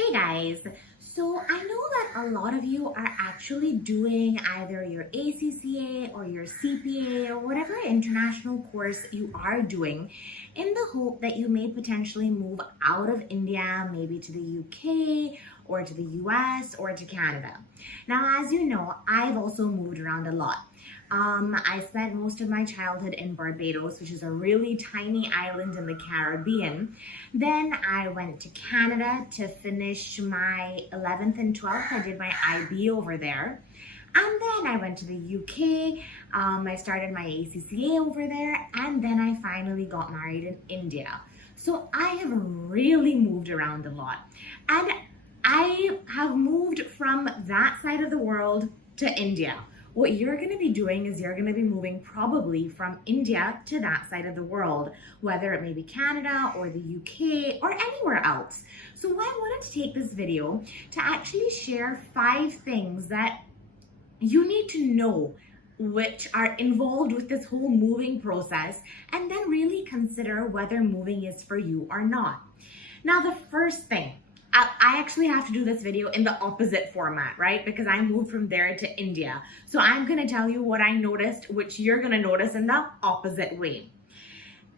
Hey guys, so I know that a lot of you are actually doing either your ACCA or your CPA or whatever international course you are doing in the hope that you may potentially move out of India, maybe to the UK or to the US or to Canada. Now, as you know, I've also moved around a lot. I spent most of my childhood in Barbados, which is a really tiny island in the Caribbean. Then I went to Canada to finish my 11th and 12th. I did my IB over there. And then I went to the UK. I started my ACCA over there. And then I finally got married in India. So I have really moved around a lot. And I have moved from that side of the world to India. What you're going to be doing is you're going to be moving probably from India to that side of the world, whether it may be Canada or the UK or anywhere else. So I wanted to take this video to actually share 5 things that you need to know which are involved with this whole moving process, and then really consider whether moving is for you or not. Now, the first thing, I actually have to do this video in the opposite format, right? Because I moved from there to India. So I'm going to tell you what I noticed, which you're going to notice in the opposite way.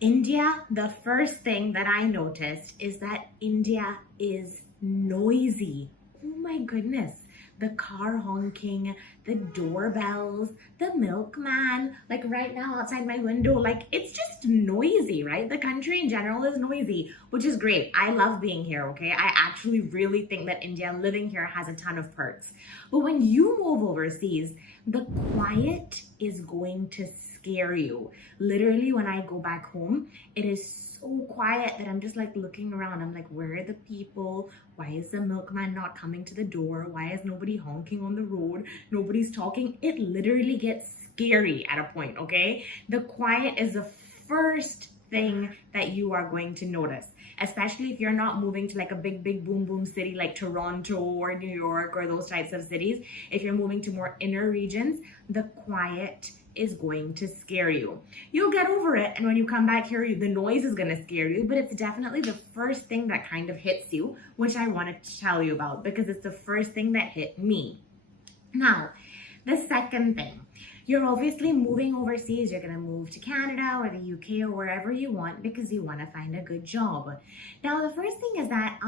India, the first thing that I noticed is that India is noisy. Oh my goodness. The car honking, the doorbells, the milkman, like right now outside my window, like it's just noisy, right? The country in general is noisy, which is great. I love being here, okay? I actually really think that India, living here, has a ton of perks. But when you move overseas, the quiet is going to scare you. Literally, when I go back home, it is so quiet that I'm just like looking around. I'm like, where are the people? Why is the milkman not coming to the door? Why is nobody honking on the road? Nobody's talking. It literally gets scary at a point, okay? The quiet is the first thing that you are going to notice, especially if you're not moving to like a big boom boom city like Toronto or New York or those types of cities. If you're moving to more inner regions, the quiet is going to scare you. You'll get over it, and when you come back here, the noise is going to scare you, but it's definitely the first thing that kind of hits you, which I wanted to tell you about because it's the first thing that hit me. Now, the second thing, you're obviously moving overseas. You're going to move to Canada or the UK or wherever you want because you want to find a good job. Now, the first thing is that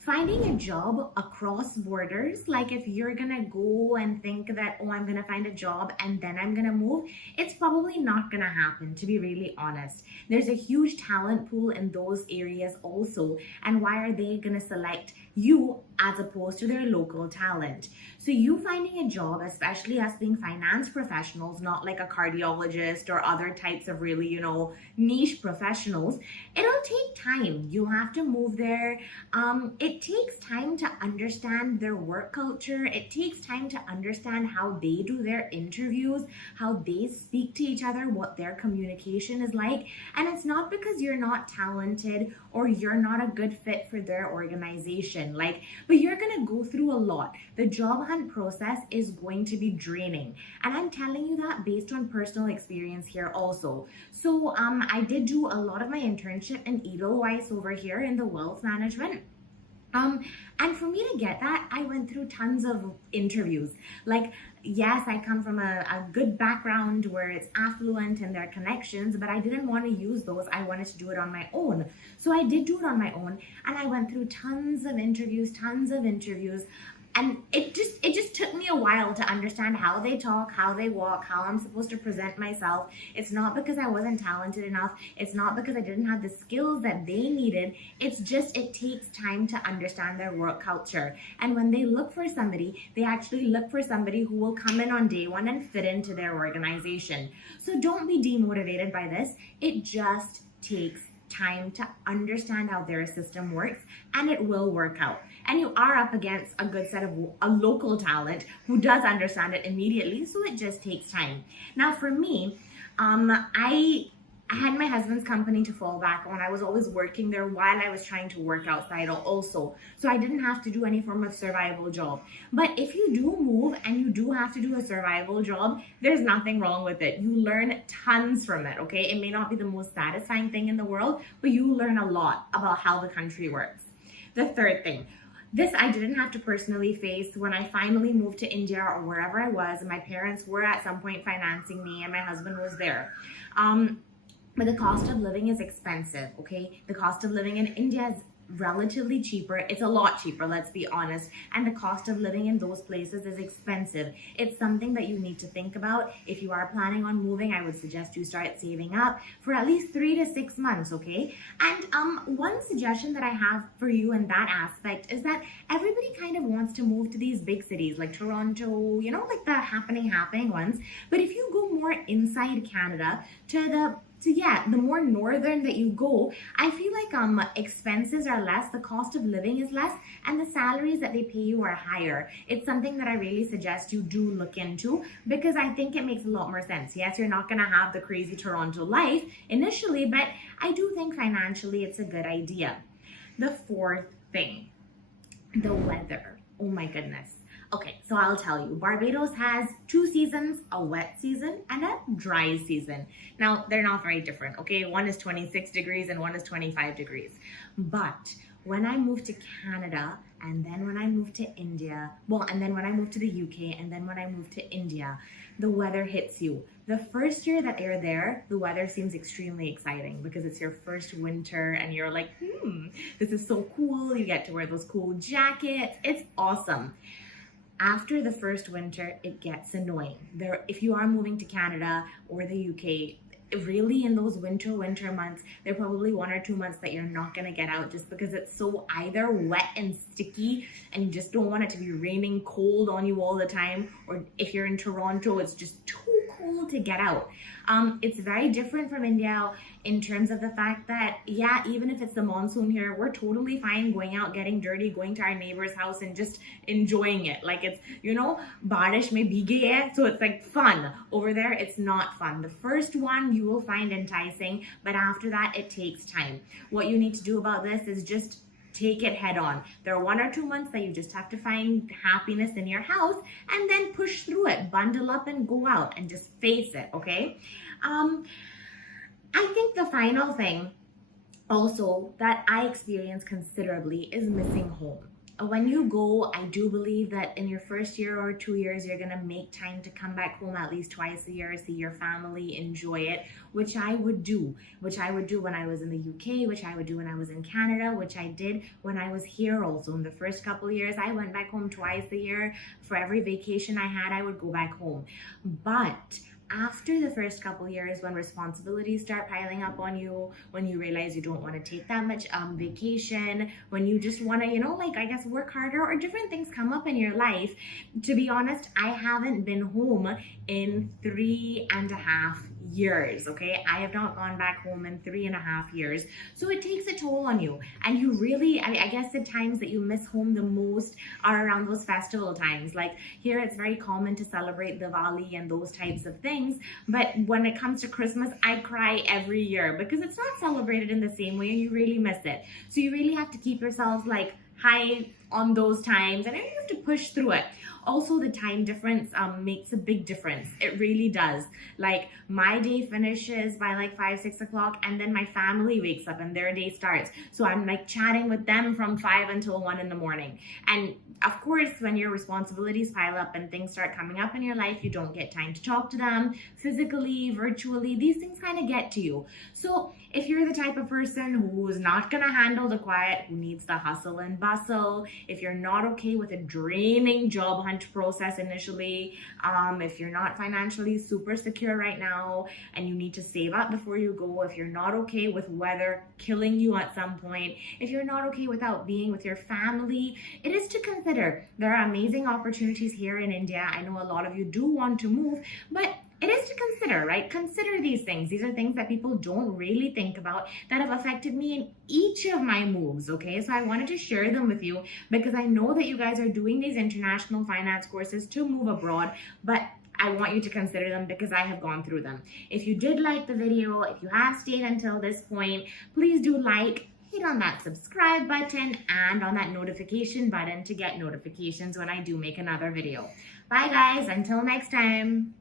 finding a job across borders, like if you're going to go and think that, oh, I'm going to find a job and then I'm going to move, it's probably not going to happen, to be really honest. There's a huge talent pool in those areas also. And why are they going to select you as opposed to their local talent? So you finding a job, especially us being finance professionals, not like a cardiologist or other types of really, niche professionals, it'll take time. You have to move there. It takes time to understand their work culture. It takes time to understand how they do their interviews, how they speak to each other, what their communication is like. And it's not because you're not talented or you're not a good fit for their organization, but you're gonna go through a lot. The job hunt process is going to be draining, and I'm telling you that based on personal experience here also. So I did do a lot of my internship in Edelweiss over here in the wealth management. And for me to get that, I went through tons of interviews. Yes, I come from a good background where it's affluent and there are connections, but I didn't want to use those. I wanted to do it on my own. So I did do it on my own, and I went through tons of interviews. And it just took me a while to understand how they talk, how they walk, how I'm supposed to present myself. It's not because I wasn't talented enough. It's not because I didn't have the skills that they needed. It's just it takes time to understand their work culture. And when they look for somebody, they actually look for somebody who will come in on day one and fit into their organization. So don't be demotivated by this. It just takes time to understand how their system works, and it will work out. And you are up against a good set of a local talent who does understand it immediately, so it just takes time. Now for me, I had my husband's company to fall back on. I was always working there while I was trying to work outside also. So I didn't have to do any form of survival job. But if you do move and you do have to do a survival job, there's nothing wrong with it. You learn tons from it, okay? It may not be the most satisfying thing in the world, but you learn a lot about how the country works. The third thing, This I didn't have to personally face. When I finally moved to India or wherever I was, and my parents were at some point financing me and my husband was there. But the cost of living is expensive, okay? The cost of living in India is relatively cheaper. It's a lot cheaper, let's be honest. And the cost of living in those places is expensive. It's something that you need to think about. If you are planning on moving, I would suggest you start saving up for at least 3 to 6 months, okay? And one suggestion that I have for you in that aspect is that everybody kind of wants to move to these big cities like Toronto, you know, like the happening ones. But if you go more inside Canada the more northern that you go, I feel like expenses are less, the cost of living is less, and the salaries that they pay you are higher. It's something that I really suggest you do look into because I think it makes a lot more sense. Yes, you're not going to have the crazy Toronto life initially, but I do think financially it's a good idea. The fourth thing, the weather. Oh my goodness. Okay, so I'll tell you, Barbados has 2 seasons, a wet season and a dry season. Now, they're not very different, okay? One is 26 degrees and one is 25 degrees. But when I moved to Canada, and then when I moved to India, and then when I moved to the UK, and then when I moved to India, the weather hits you. The first year that you're there, the weather seems extremely exciting because it's your first winter and you're like, this is so cool. You get to wear those cool jackets. It's awesome. After the first winter, it gets annoying. If you are moving to Canada or the UK, really in those winter months, there are probably 1 or 2 months that you're not gonna get out just because it's so either wet and sticky and you just don't want it to be raining cold on you all the time, or if you're in Toronto, it's just too cool to get out. It's very different from India in terms of the fact that, yeah, even if it's the monsoon here, we're totally fine going out, getting dirty, going to our neighbor's house and just enjoying it. Like it's, you know, barish mein bhige hai, so it's like fun. Over there, it's not fun. The first one you will find enticing, but after that, it takes time. What you need to do about this is just take it head on. There are 1 or 2 months that you just have to find happiness in your house and then push through it, bundle up and go out and just face it, okay? I think the final thing also that I experience considerably is missing home. When you go, I do believe that in your first year or 2 years, you're gonna make time to come back home at least twice a year, see your family, enjoy it, which I would do when I was in the UK, which I would do when I was in Canada, which I did when I was here also. In the first couple of years, I went back home twice a year. For every vacation I had, I would go back home. But after the first couple years, when responsibilities start piling up on you, when you realize you don't want to take that much vacation, when you just want to, you know, like I guess work harder or different things come up in your life. To be honest, I haven't been home in 3.5 years, okay? I have not gone back home in 3.5 years. So it takes a toll on you. And you really, I guess the times that you miss home the most are around those festival times. Like here, it's very common to celebrate Diwali and those types of things. But when it comes to Christmas, I cry every year because it's not celebrated in the same way and you really miss it. So you really have to keep yourselves like high on those times and you have to push through it. Also, the time difference makes a big difference. It really does. Like my day finishes by like 5, 6 o'clock and then my family wakes up and their day starts. So I'm like chatting with them from 5 until 1 in the morning. And of course, when your responsibilities pile up and things start coming up in your life, you don't get time to talk to them physically, virtually. These things kind of get to you. So if you're the type of person who's not gonna handle the quiet, who needs the hustle and bustle, if you're not okay with a draining job hunt process initially, if you're not financially super secure right now and you need to save up before you go, if you're not okay with weather killing you at some point, if you're not okay without being with your family, it is to consider. There are amazing opportunities here in India. I know a lot of you do want to move, but it is to consider, right? Consider these things. These are things that people don't really think about that have affected me in each of my moves, okay? So I wanted to share them with you because I know that you guys are doing these international finance courses to move abroad, but I want you to consider them because I have gone through them. If you did like the video, if you have stayed until this point, please do like, hit on that subscribe button and on that notification button to get notifications when I do make another video. Bye guys, until next time.